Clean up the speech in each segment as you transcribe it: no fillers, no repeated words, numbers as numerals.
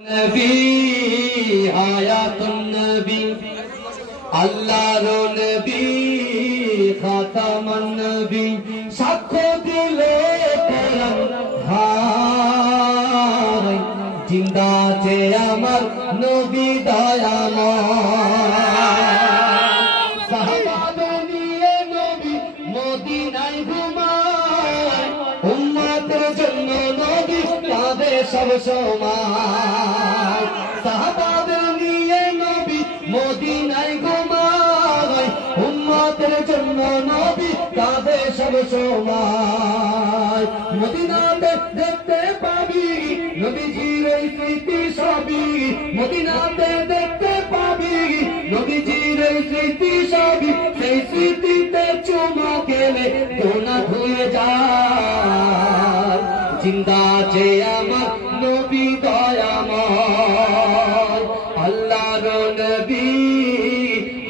নবী হায়াতুন নবী আল্লাহর নবী খাতামুন নবী সাক্ষ্য দিলে কোরআন হায় জিন্দা আছে আমার নবী দয়াময় সাহাবাদের নিয়ে নবী মদিনায় ঘুমায় উম্মতের জন্য নবী কাঁদে সব সময় সাহাবাদের নিয়ে নবী মদিনায় ঘুমায় উম্মতের জন্য নবী কাঁদে সব সময় মদিনাতে দেখতে পাবি নবীজির এই স্মৃতি সবই মদিনাতে দেখতে পাবি নবীজির এই স্মৃতি সবই সেই স্মৃতিতে চুমা খেলে গোনা ধুয়ে যায় জিন্দা আছে আমার নবী দয়াময় আল্লাহর নবী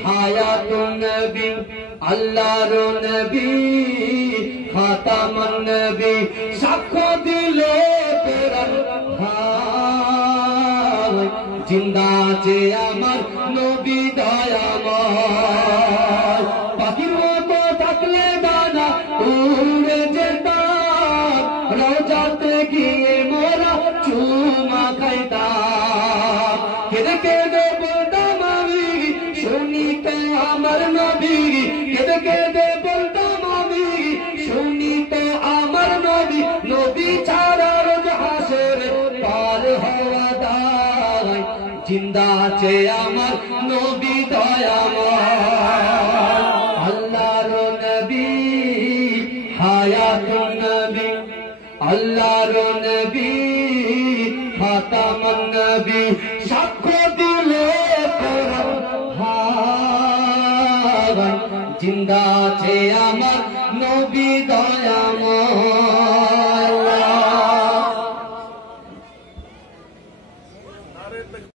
হায়াতুন নবী আল্লাহর নবী খাতামুন নবী সাক্ষ্য দিলে কোরআন হায় জিন্দা আছে আমার নবী দয়াময় পাখির মতো থাকলে ডানা উড়ে যেতাম রওজাতে গিয়ে মোরা চুমা খাইতাম কেঁদে কেঁদে বলতাম আমি শুনিতে আমার নবী কেঁদে কেঁদে বলতাম আমি শুনিতে আমার নবী নবী ছাড়া রোজ হাসের পার হওয়া দায় জিন্দা আছে আমার নবী দয়াময় আল্লাহর নবী হায়াতুন নবী আল্লাহর নবী খাতামুন নবী সাক্ষ্য দিলে কোরআন হায় জিন্দা আছে আমার নবী দয়াময়।